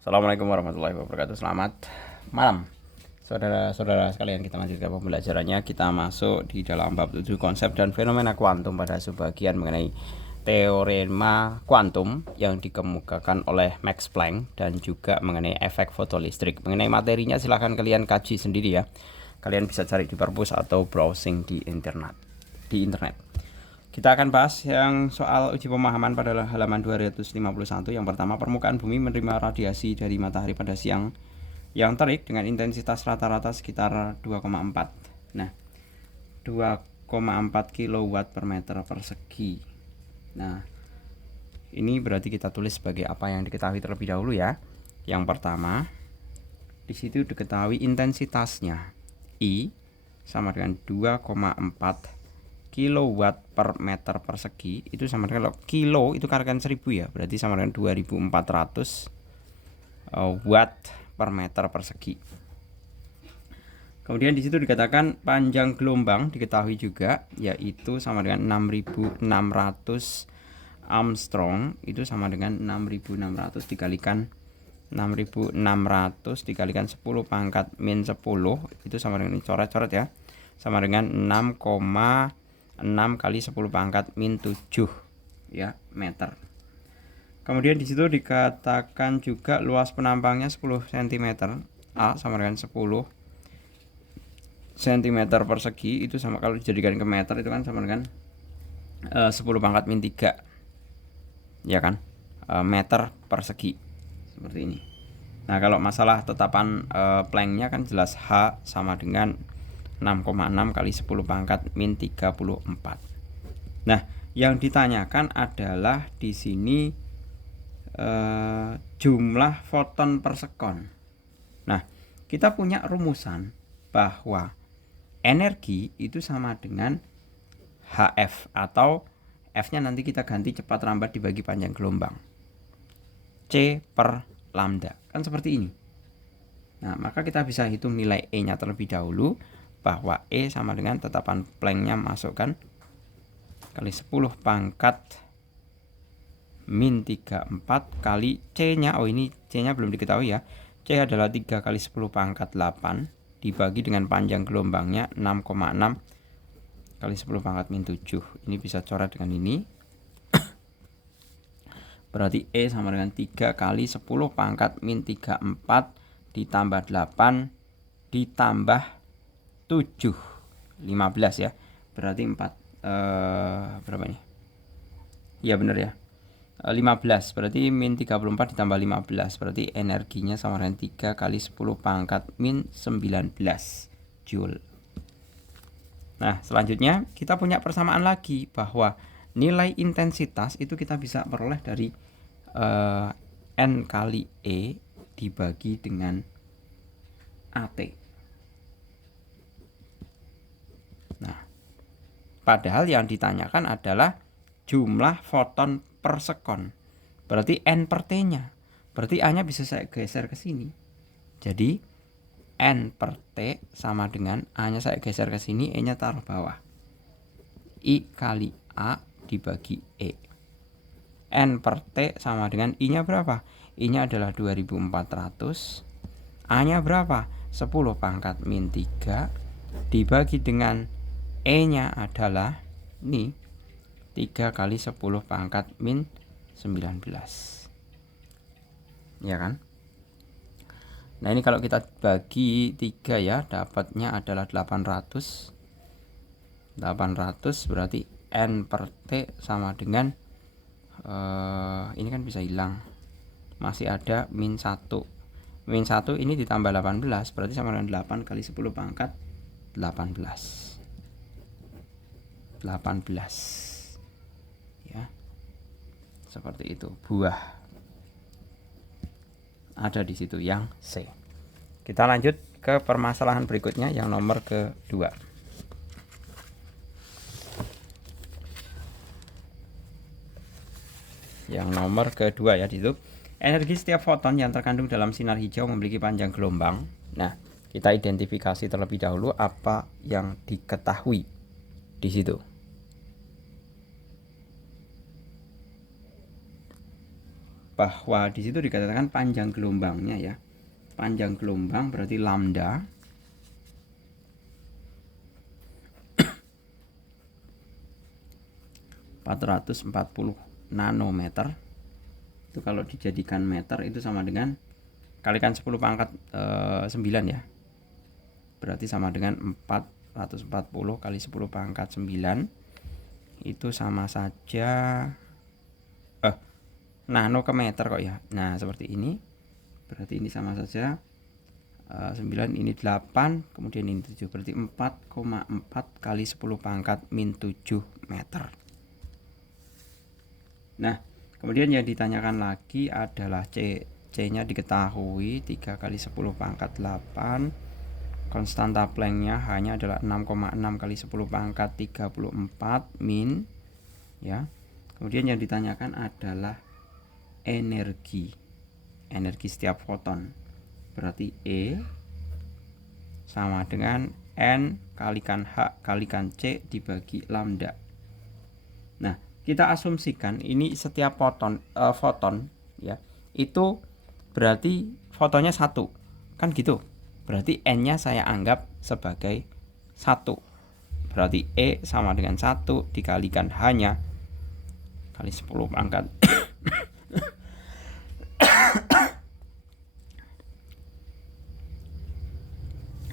Assalamualaikum warahmatullahi wabarakatuh. Selamat malam saudara-saudara sekalian. Kita lanjutkan pembelajarannya. Kita masuk di dalam bab 7 konsep dan fenomena kuantum pada sebagian mengenai teorema kuantum yang dikemukakan oleh Max Planck dan juga mengenai efek fotolistrik. Mengenai materinya silahkan kalian kaji sendiri ya. Kalian bisa cari di perpus atau browsing di internet. Kita akan bahas yang soal uji pemahaman pada halaman 251. Yang pertama, permukaan bumi menerima radiasi dari matahari pada siang yang terik dengan intensitas rata-rata sekitar 2,4. Nah, 2,4 kilowatt per meter persegi. Nah, ini berarti kita tulis sebagai apa yang diketahui terlebih dahulu ya. Yang pertama, di situ diketahui intensitasnya. I sama dengan 2,4 kilowatt per meter persegi. Itu sama dengan, kalau kilo itu kalikan 1000 ya, berarti sama dengan 2400 watt per meter persegi. Kemudian di situ dikatakan panjang gelombang diketahui juga, yaitu sama dengan 6600 Armstrong. Itu sama dengan 6600 dikalikan 6600 dikalikan 10 pangkat min 10, itu sama dengan, coret-coret ya, sama dengan 6,6 kali 10 pangkat min 7 ya meter. Kemudian di situ dikatakan juga luas penampangnya 10 cm. A sama dengan 10 cm persegi. Itu sama, kalau dijadikan ke meter itu kan sama dengan 10 pangkat min 3 ya kan, meter persegi seperti ini. Nah, kalau masalah tetapan Planck-nya kan jelas H sama dengan 6,6 kali 10 pangkat min 34. Nah, yang ditanyakan adalah di sini jumlah foton per sekon. Nah, kita punya rumusan bahwa energi itu sama dengan HF, atau F-nya nanti kita ganti cepat lambat dibagi panjang gelombang, C per lambda, kan seperti ini. Nah, maka kita bisa hitung nilai E-nya terlebih dahulu, bahwa E sama dengan tetapan Planck-nya masukkan kali 10 pangkat min 34 kali C-nya. Oh, ini C-nya belum diketahui ya. C adalah 3 kali 10 pangkat 8 dibagi dengan panjang gelombangnya 6,6 kali 10 pangkat min 7. Ini bisa coret dengan ini. Berarti E sama dengan 3 kali 10 pangkat min 34 ditambah 8 ditambah 7, 15 ya. Berarti 4 berapa ini? Ya benar ya. 15, berarti min 34 ditambah 15, berarti energinya sama dengan 3 kali 10 pangkat min 19 Joule. Nah, selanjutnya kita punya persamaan lagi, bahwa nilai intensitas itu kita bisa peroleh dari N kali E dibagi dengan AT. Nah, padahal yang ditanyakan adalah jumlah foton per sekon. Berarti N per T-nya. Berarti A-nya bisa saya geser ke sini. Jadi N per T sama dengan A-nya saya geser ke sini, E-nya taruh bawah. I kali A dibagi E. N per T sama dengan I-nya berapa? I-nya adalah 2400. A-nya berapa? 10 pangkat min 3 dibagi dengan E-nya adalah ini 3 kali 10 pangkat min 19. Ya kan? Nah, ini kalau kita bagi 3 ya, dapatnya adalah 800. 800 berarti N per T sama dengan ini kan bisa hilang. Masih ada min 1. Min 1 ini ditambah 18 berarti sama dengan 8 kali 10 pangkat 18 ya, seperti itu. Buah ada di situ yang C. Kita lanjut ke permasalahan berikutnya yang nomor kedua. Yang nomor kedua ya, di situ energi setiap foton yang terkandung dalam sinar hijau memiliki panjang gelombang. Nah, kita identifikasi terlebih dahulu apa yang diketahui di situ. bahwa di situ dikatakan panjang gelombangnya ya. Panjang gelombang berarti lambda 440 nanometer. Itu kalau dijadikan meter itu sama dengan kalikan 10 pangkat 9 ya. Berarti sama dengan 440 kali 10 pangkat 9. Itu sama saja nano ke meter kok ya. Nah, seperti ini. Berarti ini sama saja 9, ini 8, kemudian ini 7. Berarti 4,4 kali 10 pangkat min 7 meter. Nah, kemudian yang ditanyakan lagi adalah C-nya diketahui 3 kali 10 pangkat 8. Konstanta Planck-nya hanya adalah 6,6 kali 10 pangkat 34 min ya. Kemudian yang ditanyakan adalah energi setiap foton. Berarti E sama dengan N kalikan H kalikan C dibagi lambda. Nah, kita asumsikan ini setiap foton ya, itu berarti fotonnya 1. Kan gitu. Berarti N-nya saya anggap sebagai 1. Berarti E sama dengan 1 dikalikan H-nya kali 10 pangkat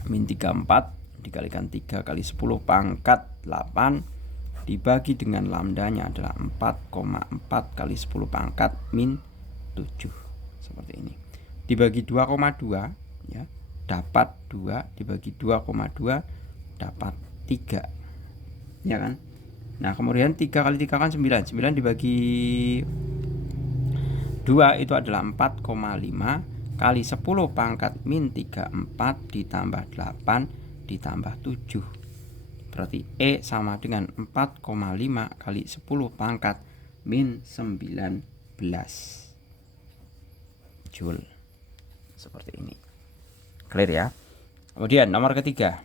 min 34 dikalikan 3 kali 10 pangkat 8 dibagi dengan lambdanya adalah 4,4 kali 10 pangkat min 7. Seperti ini. Dibagi 2,2 ya, dapat 2, dibagi 2,2 dapat 3. Ya kan? Nah, kemudian 3 kali 3 kan 9. 9 dibagi 2 itu adalah 4,5 kali 10 pangkat min 34 ditambah 8 ditambah 7. Berarti E sama dengan 4,5 kali 10 pangkat min 19 Joule. Seperti ini. Clear ya? Kemudian nomor ketiga.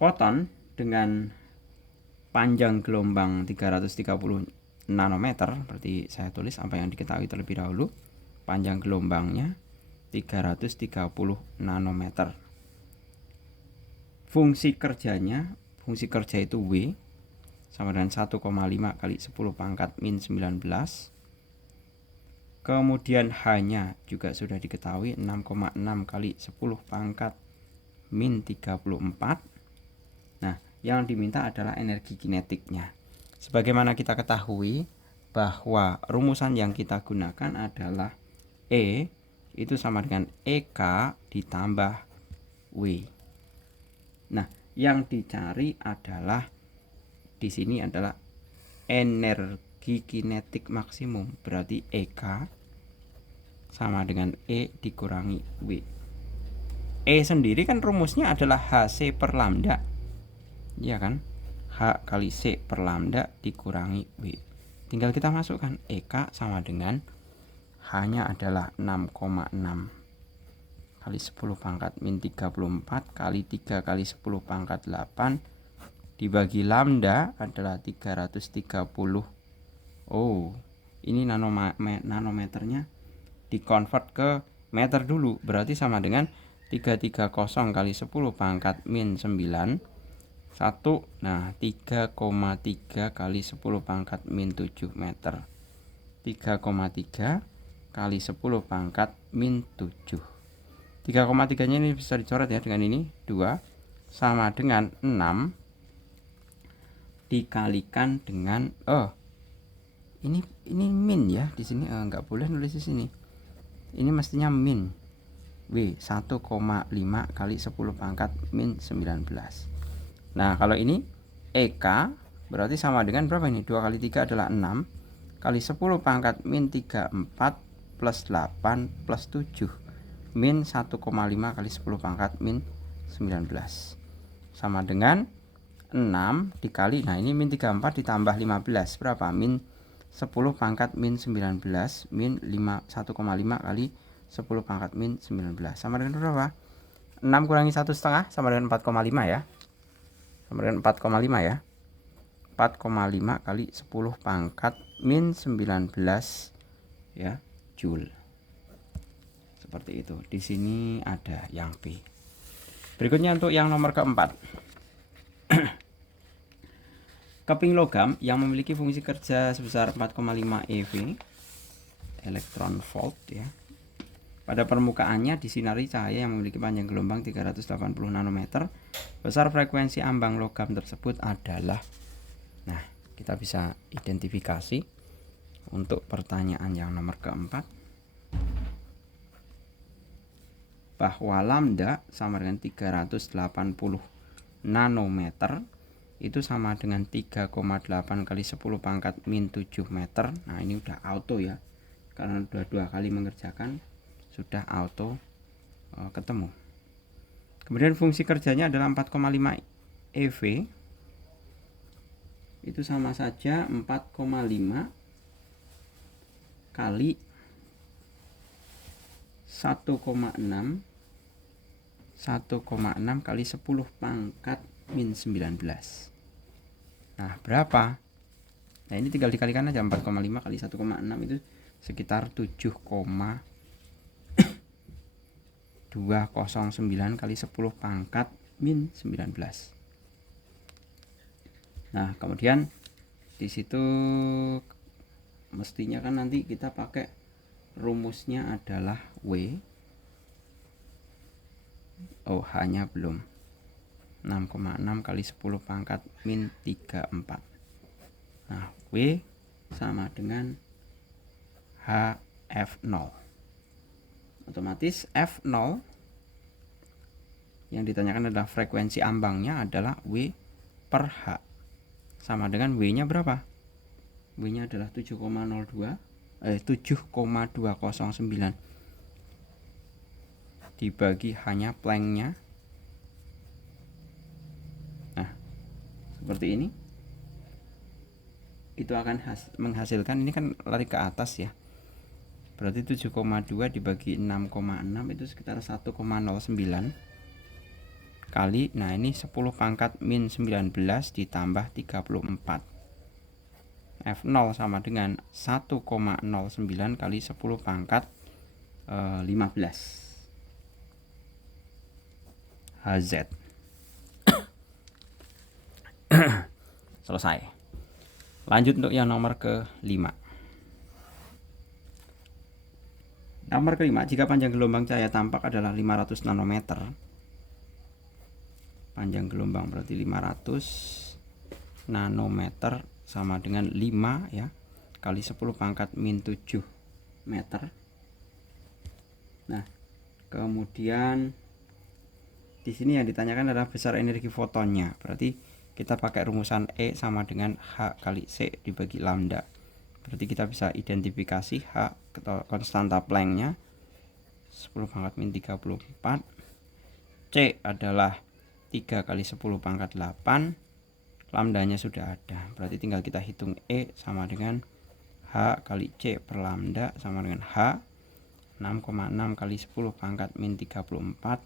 Foton dengan panjang gelombang 330 nanometer, berarti saya tulis apa yang diketahui terlebih dahulu. Panjang gelombangnya 330 nanometer. Fungsi kerja itu W sama dengan 1,5 kali 10 pangkat min 19. Kemudian H-nya juga sudah diketahui 6,6 kali 10 pangkat min 34. Nah, yang diminta adalah energi kinetiknya. Sebagaimana kita ketahui bahwa rumusan yang kita gunakan adalah E itu sama dengan EK ditambah W. Nah, yang dicari adalah di sini adalah energi kinetik maksimum. Berarti EK sama dengan E dikurangi W. E sendiri kan rumusnya adalah HC per lambda. Ya kan? H kali C per lambda dikurangi W. Tinggal kita masukkan EK sama dengan H-nya adalah 6,6 kali 10 pangkat min 34 kali 3 kali 10 pangkat 8 dibagi lambda adalah 330. Oh, ini nanometernya dikonvert ke meter dulu. Berarti sama dengan 330 kali 10 pangkat min 9 1. Nah, 3,3 kali 10 pangkat min 7 meter. 3,3 kali 10 pangkat min 7. 3,3 nya ini bisa dicoret ya dengan ini 2 sama dengan 6 dikalikan dengan ini min ya di sini, nggak boleh nulis di sini. Ini mestinya min W 1,5 kali 10 pangkat min 19. Nah, kalau ini EK berarti sama dengan berapa ini? 2 kali 3 adalah 6 kali 10 pangkat min 34 plus 8 plus 7 min 1,5 kali 10 pangkat min 19 sama dengan 6 dikali, nah ini min 34 ditambah 15 berapa? Min 10 pangkat min 19 min 1,5 kali 10 pangkat min 19 sama dengan berapa? 6 kurangi 1,5 sama dengan 4,5 ya. Sama dengan 4,5 ya. 4,5 4,5 kali 10 pangkat min 19 ya Joule. Seperti itu. Di sini ada yang B. Berikutnya untuk yang nomor keempat. Keping logam yang memiliki fungsi kerja sebesar 4,5 eV elektron volt ya. Pada permukaannya disinari cahaya yang memiliki panjang gelombang 380 nanometer. Besar frekuensi ambang logam tersebut adalah. Nah, kita bisa identifikasi untuk pertanyaan yang nomor keempat bahwa lambda sama dengan 380 nanometer itu sama dengan 3,8 kali 10 pangkat min 7 meter. Nah, ini udah auto ya, karena udah 2 kali mengerjakan sudah auto ketemu. Kemudian fungsi kerjanya adalah 4,5 eV, itu sama saja 4,5 kali 1,6 kali 10 pangkat min 19. Nah, berapa? Nah, ini tinggal dikalikan aja, 4,5 kali 1,6 itu sekitar 7,209 kali 10 pangkat min 19. Nah, kemudian di situ mestinya kan nanti kita pakai rumusnya adalah W. Oh, hanya belum. 6,6 kali 10 pangkat min 34. Nah, W sama dengan HF0. Otomatis F0 yang ditanyakan adalah frekuensi ambangnya adalah W per H. Sama dengan W-nya berapa? W-nya adalah 7,209 dibagi hanya Planck-nya. Nah, seperti ini. Itu akan menghasilkan, ini kan lari ke atas ya. Berarti 7,2 dibagi 6,6 itu sekitar 1,09 kali, nah ini 10 pangkat min 19 ditambah 34. F0 sama dengan 1,09 kali 10 pangkat 15 Hz. Selesai. Lanjut untuk yang nomor ke-5. Nomor ke-5, jika panjang gelombang cahaya tampak adalah 500 nanometer. Panjang gelombang berarti 500 nanometer sama dengan 5 ya kali 10 pangkat min 7 meter. Nah, kemudian di sini yang ditanyakan adalah besar energi fotonnya. Berarti kita pakai rumusan E sama dengan H kali C dibagi lambda. Berarti kita bisa identifikasi H atau konstanta Planck-nya 10 pangkat min 34. C adalah 3 kali 10 pangkat 8. Lambdanya sudah ada. Berarti tinggal kita hitung E sama dengan H kali C per lambda sama dengan H 6,6 kali 10 pangkat min 34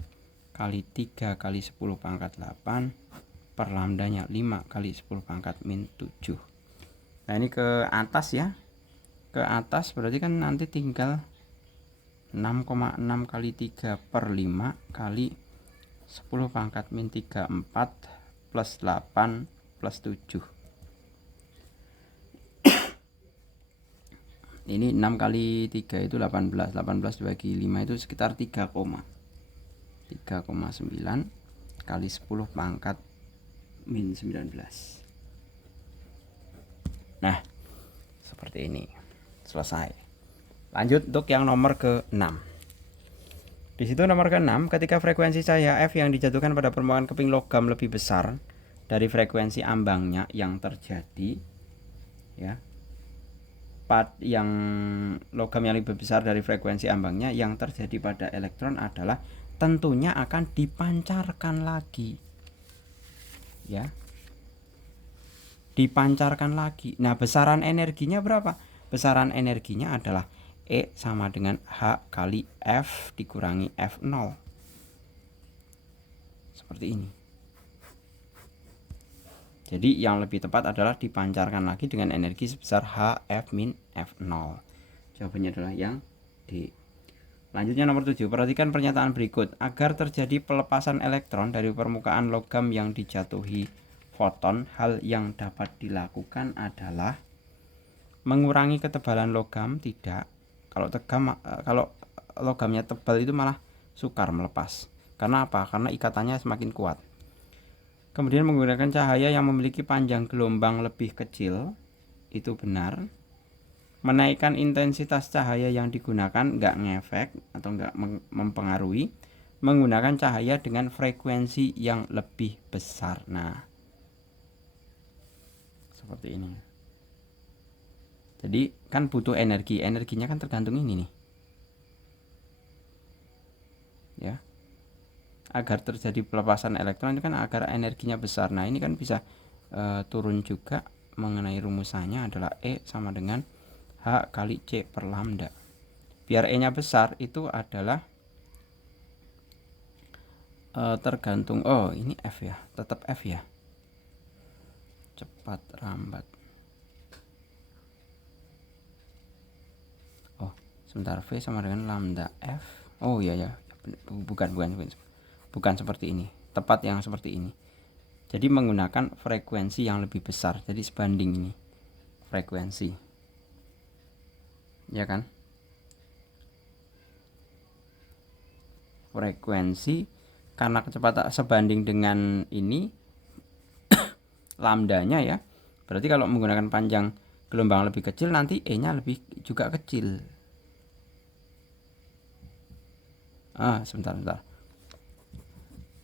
kali 3 kali 10 pangkat 8 per lambdanya 5 kali 10 pangkat min 7. Nah, ini ke atas ya. Ke atas berarti kan nanti tinggal 6,6 kali 3 per 5 kali 10 pangkat min 34 plus 8 plus 7. Ini 6 kali 3 itu 18. 18 dibagi 5 itu sekitar 3,9 kali 10 pangkat min 19. Nah, seperti ini. Selesai. Lanjut untuk yang nomor ke-6. Di situ nomor ke-6, ketika frekuensi cahaya F yang dijatuhkan pada permukaan keping logam lebih besar dari frekuensi ambangnya yang terjadi ya. Yang logam yang lebih besar dari frekuensi ambangnya yang terjadi pada elektron adalah tentunya akan dipancarkan lagi. Ya. Dipancarkan lagi. Nah, besaran energinya berapa? Besaran energinya adalah E sama dengan H kali F dikurangi F0. Seperti ini. Jadi yang lebih tepat adalah dipancarkan lagi dengan energi sebesar HF min F0. Jawabannya adalah yang D. Lanjutnya nomor 7. Perhatikan pernyataan berikut. Agar terjadi pelepasan elektron dari permukaan logam yang dijatuhi foton, hal yang dapat dilakukan adalah mengurangi ketebalan logam. Tidak. Kalau logamnya tebal itu malah sukar melepas. Karena apa? Karena ikatannya semakin kuat. Kemudian menggunakan cahaya yang memiliki panjang gelombang lebih kecil, itu benar. Menaikkan intensitas cahaya yang digunakan nggak ngefek atau nggak mempengaruhi. Menggunakan cahaya dengan frekuensi yang lebih besar. Nah, seperti ini. Jadi kan butuh energi. Energinya kan tergantung ini nih. Ya. Agar terjadi pelepasan elektron itu kan agar energinya besar. Nah, ini kan bisa turun juga mengenai rumusannya adalah E sama dengan H kali C per lambda. Biar E-nya besar itu adalah tergantung, oh ini F ya, tetap F ya. Cepat rambat. Oh, sebentar, V sama dengan lambda F. Oh iya ya, bukan seperti ini. Tepat yang seperti ini. Jadi menggunakan frekuensi yang lebih besar. Jadi sebanding ini frekuensi. Ya kan? Frekuensi karena kecepatan sebanding dengan ini lambdanya ya. Berarti kalau menggunakan panjang gelombang lebih kecil nanti E-nya lebih juga kecil. Sebentar.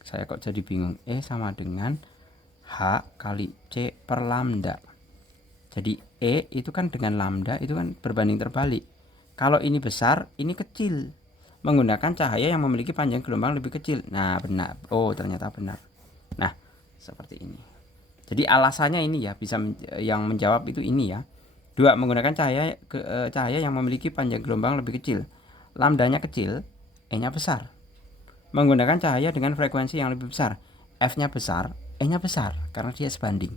Saya kok jadi bingung. E sama dengan H kali C per lambda. Jadi E itu kan dengan lambda itu kan berbanding terbalik. Kalau ini besar, ini kecil. Menggunakan cahaya yang memiliki panjang gelombang lebih kecil. Nah, benar. Oh, ternyata benar. Nah, seperti ini. Jadi alasannya ini ya, bisa yang menjawab itu ini ya. 2. Menggunakan cahaya yang memiliki panjang gelombang lebih kecil. Lambdanya kecil, E-nya besar. Menggunakan cahaya dengan frekuensi yang lebih besar. F-nya besar, E-nya besar karena dia sebanding.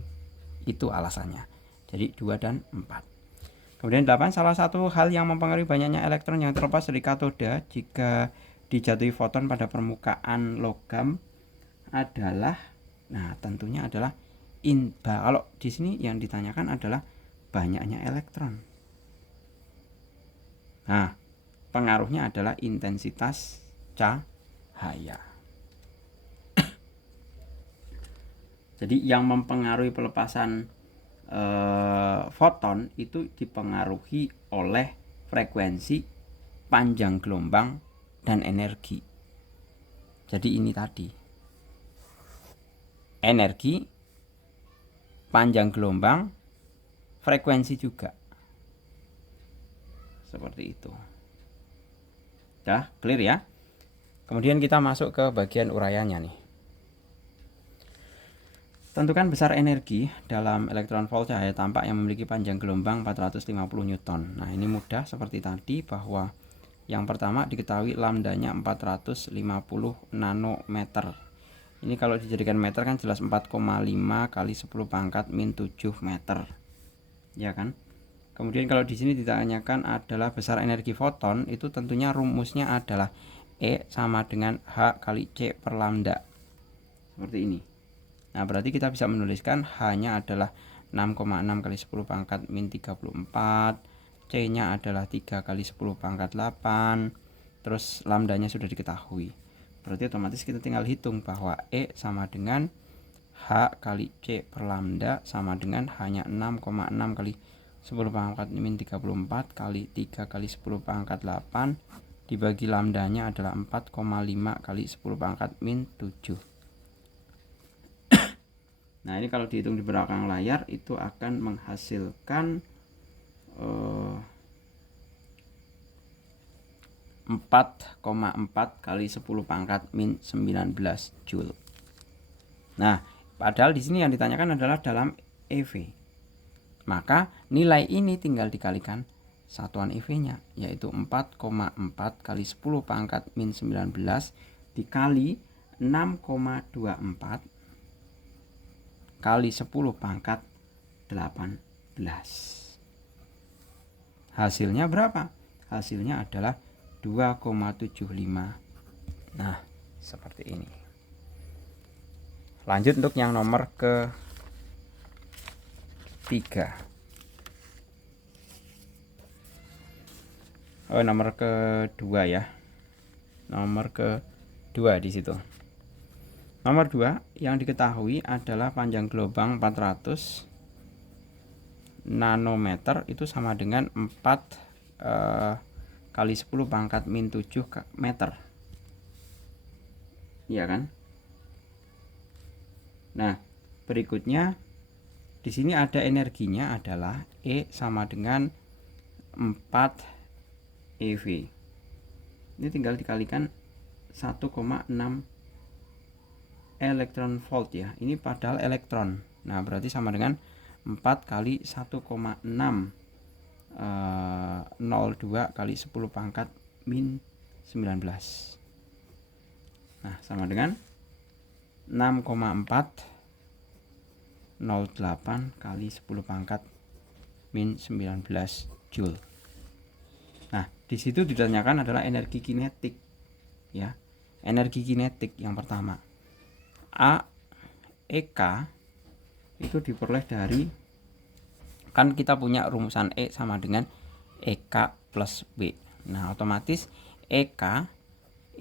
Itu alasannya. Jadi 2 dan 4. Kemudian 8. Salah satu hal yang mempengaruhi banyaknya elektron yang terlepas dari katoda jika dijatuhi foton pada permukaan logam adalah, nah tentunya adalah kalau di sini yang ditanyakan adalah banyaknya elektron. Nah, pengaruhnya adalah intensitas cahaya. Jadi yang mempengaruhi pelepasan foton itu dipengaruhi oleh frekuensi, panjang gelombang, dan energi. Jadi ini tadi energi, panjang gelombang, frekuensi juga. Seperti itu. Dah clear ya. Kemudian kita masuk ke bagian uraiannya nih. Tentukan besar energi dalam elektron volt cahaya tampak yang memiliki panjang gelombang 450 Newton. Nah, ini mudah seperti tadi bahwa yang pertama diketahui lambdanya 450 nanometer. Ini kalau dijadikan meter kan jelas 4,5 kali 10 pangkat min 7 meter. Ya kan? Kemudian kalau di sini ditanyakan adalah besar energi foton, itu tentunya rumusnya adalah E sama dengan H kali C per lambda. Seperti ini. Nah, berarti kita bisa menuliskan H-nya adalah 6,6 kali 10 pangkat min 34, C-nya adalah 3 kali 10 pangkat 8, terus lambdanya sudah diketahui. Berarti otomatis kita tinggal hitung bahwa E sama dengan H kali C per lambda sama dengan H-nya 6,6 kali 10 pangkat min 34 kali 3 kali 10 pangkat 8 dibagi lambdanya adalah 4,5 kali 10 pangkat min 7. Nah, ini kalau dihitung di belakang layar itu akan menghasilkan 4,4 kali 10 pangkat min 19 Joule. Nah, padahal di sini yang ditanyakan adalah dalam EV. Maka nilai ini tinggal dikalikan satuan EV-nya, yaitu 4,4 kali 10 pangkat min 19 dikali 6,24 kali 10 pangkat 18. Hasilnya berapa? Hasilnya adalah 2,75. Nah, seperti ini. Lanjut untuk yang nomor ke-3. Nomor kedua ya. Nomor kedua di situ. Nomor 2 yang diketahui adalah panjang gelombang 400 nanometer itu sama dengan 4 kali 10 pangkat min 7 meter. Iya kan? Nah, berikutnya di sini ada energinya adalah E sama dengan 4 EV. Ini tinggal dikalikan 1,6 elektron volt ya. Ini padahal elektron. Nah, berarti sama dengan 4 kali 1,6 02 kali 10 pangkat min 19. Nah, sama dengan 6,408 kali 10 pangkat min 19 Joule. Nah, di situ ditanyakan adalah energi kinetik ya. Energi kinetik yang pertama. EK itu diperoleh dari, kan kita punya rumusan E sama dengan EK plus W. Nah, otomatis EK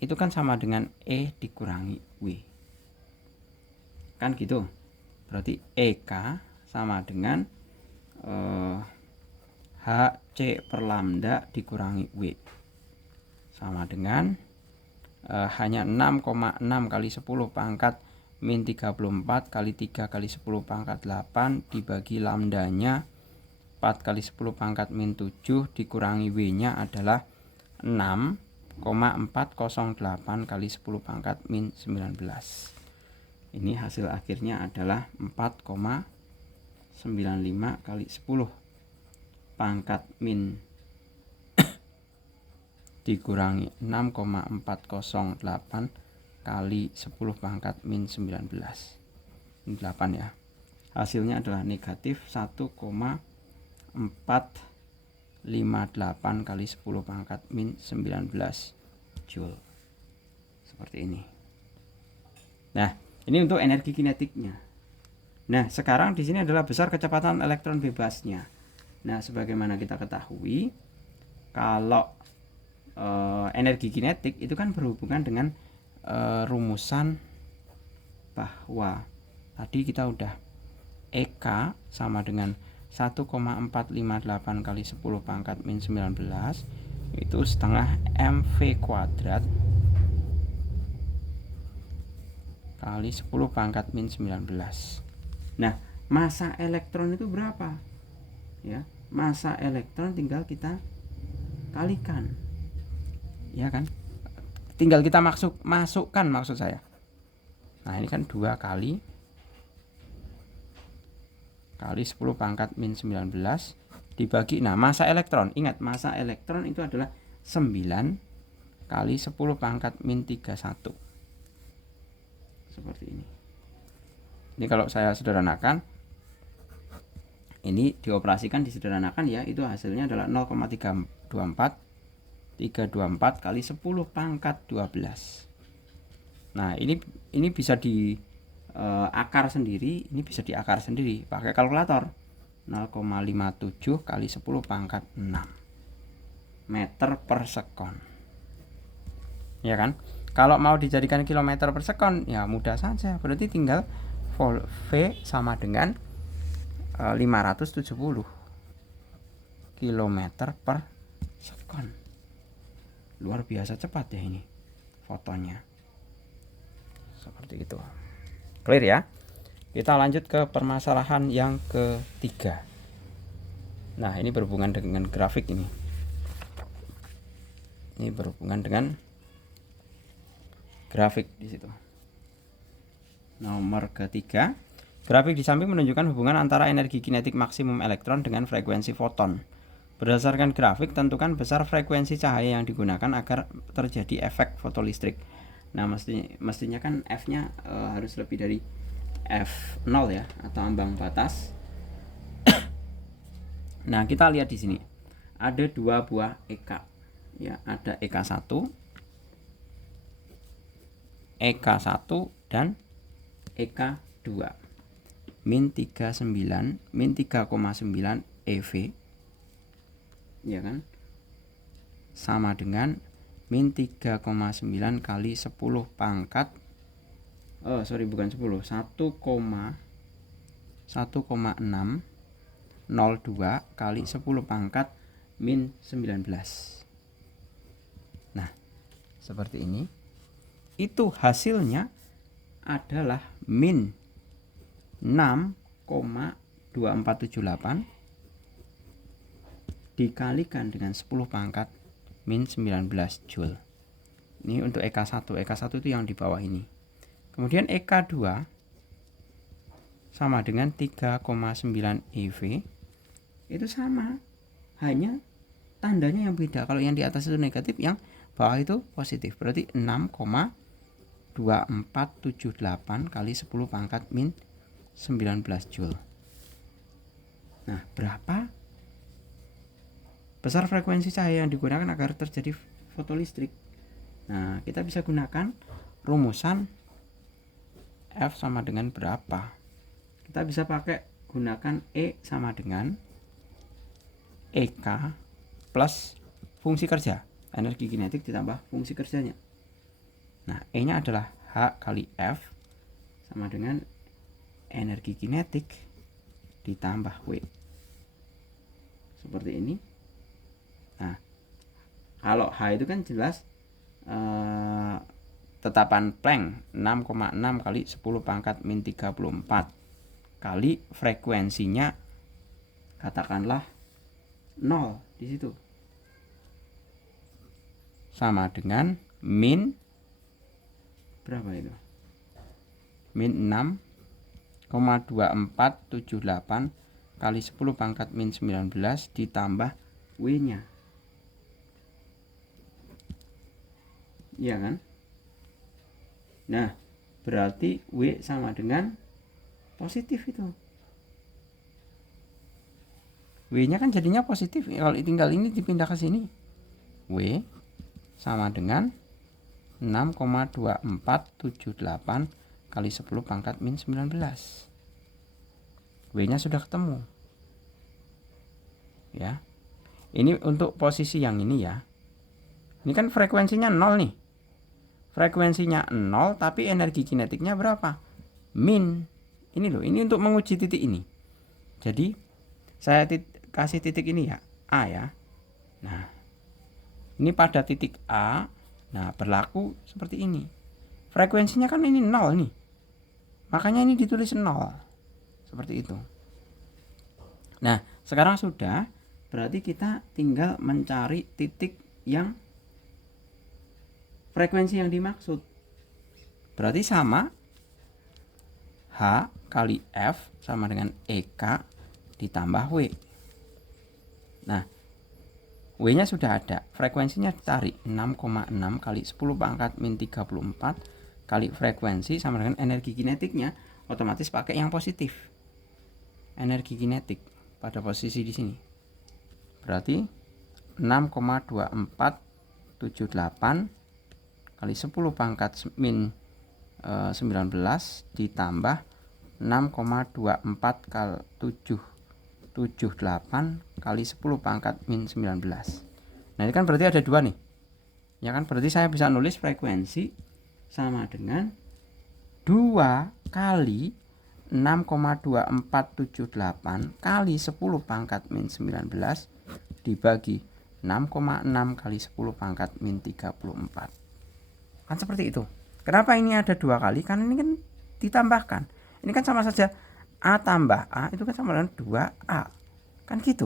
itu kan sama dengan E dikurangi W. Kan gitu. Berarti EK sama dengan HC per lambda dikurangi W. Sama dengan hanya 6,6 kali 10 pangkat min 34 kali 3 kali 10 pangkat 8 dibagi lambdanya 4 kali 10 pangkat min 7 dikurangi W nya adalah 6,408 kali 10 pangkat min 19. Ini hasil akhirnya adalah 4,95 kali 10 pangkat min dikurangi 6,408 kali 10 pangkat min 19. Ini 8 ya. Hasilnya adalah negatif 1,458 kali 10 pangkat min 19 Joule. Seperti ini. Nah, ini untuk energi kinetiknya. Nah, sekarang di sini adalah besar kecepatan elektron bebasnya. Nah, sebagaimana kita ketahui, kalau energi kinetik itu kan berhubungan dengan rumusan bahwa tadi kita udah EK sama dengan 1,458 kali 10 pangkat min 19 itu setengah mv kuadrat kali 10 pangkat min 19. Nah, massa elektron itu berapa? Ya, massa elektron tinggal kita kalikan. Ya kan? Tinggal kita masukkan maksud saya. Nah, ini kan 2 kali 10 pangkat min 19 dibagi, nah massa elektron, ingat massa elektron itu adalah 9 kali 10 pangkat min 31. Seperti ini. Ini kalau saya sederhanakan, ini dioperasikan disederhanakan ya, itu hasilnya adalah 0,324 kali 10 pangkat 12. Nah, ini bisa di akar sendiri, ini bisa diakar sendiri pakai kalkulator. 0,57 kali 10 pangkat 6 meter per sekon. Ya kan? Kalau mau dijadikan kilometer per sekon, ya mudah saja. Berarti tinggal V sama dengan 570 kilometer per sekon. Luar biasa cepat ya ini fotonya. Seperti itu. Clear ya? Kita lanjut ke permasalahan yang ketiga. Nah, ini berhubungan dengan grafik ini. Ini berhubungan dengan grafik di situ. Nomor ketiga, grafik di samping menunjukkan hubungan antara energi kinetik maksimum elektron dengan frekuensi foton. Berdasarkan grafik, tentukan besar frekuensi cahaya yang digunakan agar terjadi efek fotolistrik. Nah, mestinya kan F-nya harus lebih dari F0 ya, atau ambang batas. Nah, kita lihat di sini ada dua buah EK ya, ada EK1 dan EK2 min 3,9 EV ya kan, sama dengan min 3,9 kali 10 pangkat 1,602 kali 10 pangkat min 19. Nah, seperti ini. Itu hasilnya adalah min 6,2478 dikalikan dengan 10 pangkat min 19 Joule. Ini untuk EK1. EK1 itu yang di bawah ini. Kemudian EK2 sama dengan 3,9 EV. Itu sama, hanya tandanya yang beda. Kalau yang di atas itu negatif, yang bawah itu positif. Berarti 6,2478 kali 10 pangkat min 19 Joule. Nah, berapa besar frekuensi cahaya yang digunakan agar terjadi fotolistrik? Nah, kita bisa gunakan rumusan F sama dengan berapa. Kita bisa pakai gunakan E sama dengan EK plus fungsi kerja, energi kinetik ditambah fungsi kerjanya. Nah, E nya adalah H kali F sama dengan energi kinetik ditambah W. Seperti ini. Nah, kalau H itu kan jelas tetapan Planck 6,6 kali 10 pangkat min 34 kali frekuensinya katakanlah 0 di situ, sama dengan min berapa itu? Min 6,2478 kali 10 pangkat min 19 ditambah W nya, iya kan? Nah, berarti W sama dengan positif itu. W nya kan jadinya positif. Kalau tinggal ini dipindah ke sini, W sama dengan 6,2478 kali 10 pangkat min 19. W nya sudah ketemu ya. Ini untuk posisi yang ini ya. Ini kan frekuensinya 0 nih. Frekuensinya 0 tapi energi kinetiknya berapa? Min. Ini loh, ini untuk menguji titik ini. Jadi saya kasih titik ini ya, A ya. Nah, ini pada titik A. Nah, berlaku seperti ini. Frekuensinya kan ini 0 nih. Makanya ini ditulis 0. Seperti itu. Nah, sekarang sudah, berarti kita tinggal mencari titik yang frekuensi yang dimaksud. Berarti sama H kali F sama dengan EK ditambah W. Nah, W nya sudah ada, frekuensinya ditarik 6,6 kali 10 pangkat min 34 kali frekuensi sama dengan energi kinetiknya, otomatis pakai yang positif. Energi kinetik pada posisi di sini. Berarti 6,2478 kali 10 pangkat min 19 ditambah 6,24 kali 778 kali 10 pangkat min 19. Nah, ini kan berarti ada dua nih. Ya kan, berarti saya bisa nulis frekuensi sama dengan 2 kali 6,2478 kali 10 pangkat min 19 dibagi 6,6 kali 10 pangkat min 34. Kan seperti itu. Kenapa ini ada dua kali? Karena ini kan ditambahkan. Ini kan sama saja A tambah A itu kan sama dengan 2A. Kan gitu.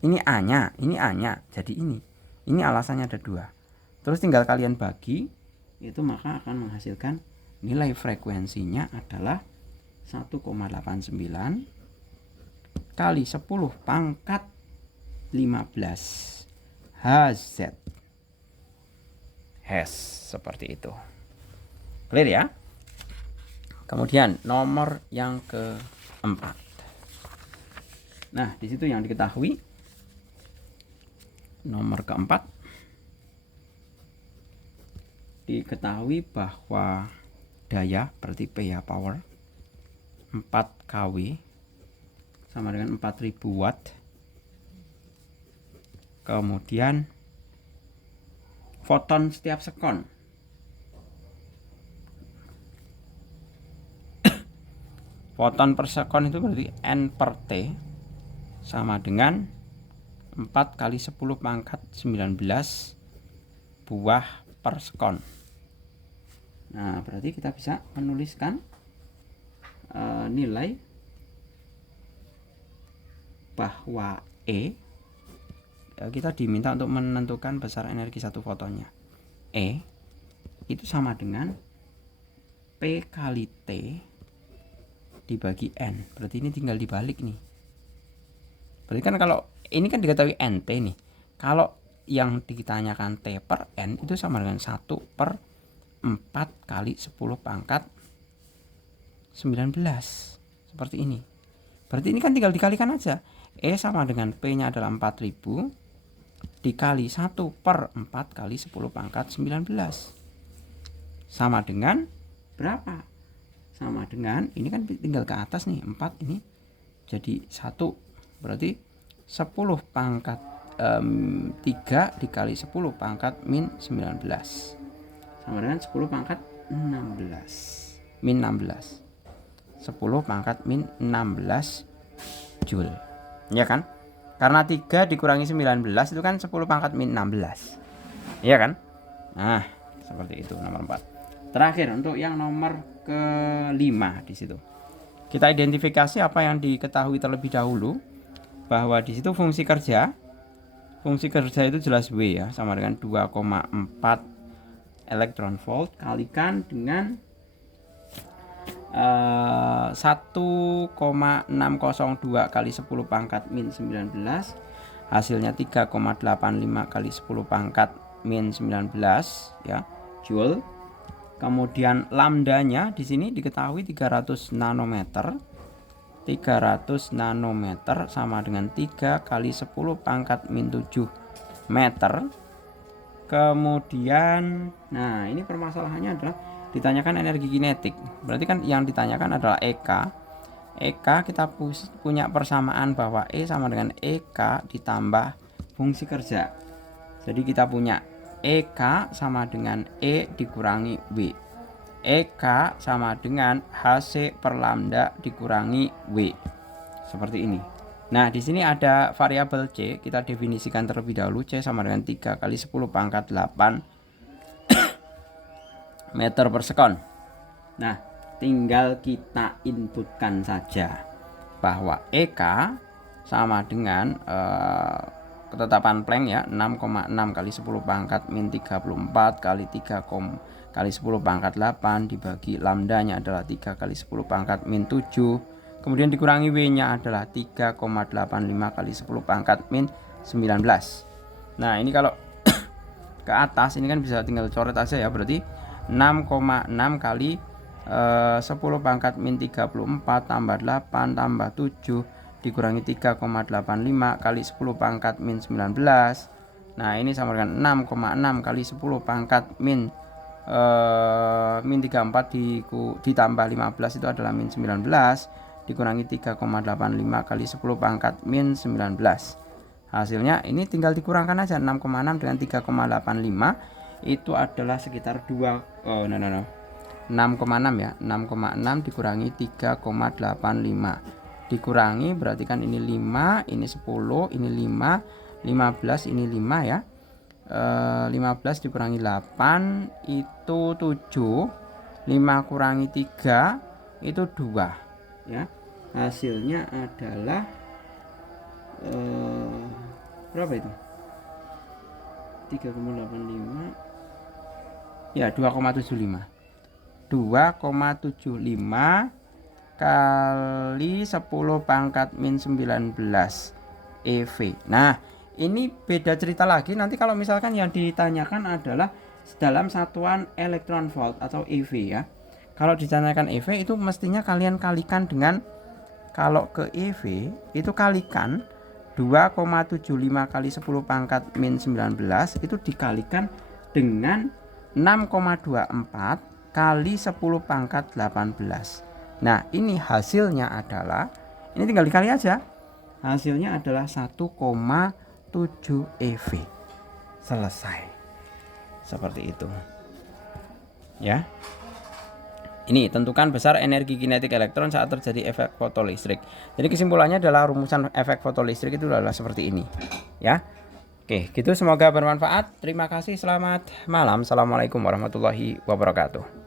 Ini A-nya, ini A-nya. Jadi ini. Ini alasannya ada dua. Terus tinggal kalian bagi, itu maka akan menghasilkan nilai frekuensinya adalah 1,89 kali 10 pangkat 15 Hz. Seperti itu. Clear ya? Kemudian nomor yang keempat. Nah, di situ yang diketahui nomor keempat diketahui bahwa daya berarti P ya, power 4 kW sama dengan 4000 watt. Kemudian foton setiap sekon. Foton per sekon itu berarti N per T sama dengan 4 kali 10 pangkat 19 buah per sekon. Nah, berarti kita bisa menuliskan nilai bahwa E, kita diminta untuk menentukan besar energi satu fotonnya. E itu sama dengan P kali T dibagi N. Berarti ini tinggal dibalik nih. Berarti kan kalau ini kan diketahui NT nih. Kalau yang ditanyakan T per N itu sama dengan 1 per 4 kali 10 pangkat 19. Seperti ini. Berarti ini kan tinggal dikalikan aja. E sama dengan P nya adalah 4000 dikali 1 per 4 kali 10 pangkat 19. Sama dengan berapa? Sama dengan, ini kan tinggal ke atas nih, 4 ini jadi 1. Berarti 10 pangkat 3 dikali 10 pangkat min 19 sama dengan 10 pangkat 16 min 16. 10 pangkat min 16 Joule, ya kan? Karena 3 dikurangi 19 itu kan 10 pangkat min 16, ya kan? Nah, seperti itu nomor 4. Terakhir untuk yang nomor kelima di situ. Kita identifikasi apa yang diketahui terlebih dahulu, bahwa di situ fungsi kerja itu jelas W ya, sama dengan 2,4 elektron volt kalikan dengan 1,602 kali 10 pangkat min 19, hasilnya 3,85 kali 10 pangkat min 19 ya, Joule. Kemudian lambdanya di sini diketahui 300 nanometer. 300 nanometer sama dengan 3 kali 10 pangkat min 7 meter. Kemudian, nah ini permasalahannya adalah ditanyakan energi kinetik. Berarti kan yang ditanyakan adalah EK. EK kita punya persamaan bahwa E sama dengan EK ditambah fungsi kerja. Jadi kita punya EK sama dengan E dikurangi W. EK sama dengan HC per lambda dikurangi W. Seperti ini. Nah, di sini ada variabel C, kita definisikan terlebih dahulu. C sama dengan 3 kali 10 pangkat 8 meter per sekon. Nah, tinggal kita inputkan saja bahwa EK sama dengan ketetapan Planck ya, 6,6 kali 10 pangkat min 34 kali 3 kali 10 pangkat 8 dibagi lambdanya adalah 3 kali 10 pangkat min 7, kemudian dikurangi W nya adalah 3,85 kali 10 pangkat min 19. Nah, ini kalau ke atas ini kan bisa tinggal coret aja ya, berarti 6,6 kali 10 pangkat min 34 tambah 8 tambah 7 dikurangi 3,85 kali 10 pangkat min 19. Nah, ini sama dengan 6,6 kali 10 pangkat min 34 ditambah 15 itu adalah min 19 dikurangi 3,85 kali 10 pangkat min 19. Hasilnya ini tinggal dikurangkan aja, 6,6 dengan 3,85 itu adalah sekitar 6,6 ya, 6,6 dikurangi 3,85 dikurangi berarti kan ini 5, ini 10, ini 5, 15, ini 5 ya. 15 dikurangi 8 itu 7, 5 kurangi 3 itu 2 ya. Hasilnya adalah berapa itu? 3,85 ya, 2,75 kali 10 pangkat min 19 EV. Nah, ini beda cerita lagi nanti kalau misalkan yang ditanyakan adalah dalam satuan elektron volt atau EV ya. Kalau dicanakan EV itu mestinya kalian kalikan dengan, kalau ke EV itu kalikan 2,75 kali 10 pangkat min 19 itu dikalikan dengan 6,24 kali 10 pangkat 18. Nah ini hasilnya adalah, ini tinggal dikali aja, hasilnya adalah 1,7 EV. Selesai. Seperti itu ya. Ini tentukan besar energi kinetik elektron saat terjadi efek fotolistrik. Jadi kesimpulannya adalah rumusan efek fotolistrik itu adalah seperti ini ya. Oke, gitu, semoga bermanfaat. Terima kasih, selamat malam. Assalamualaikum warahmatullahi wabarakatuh.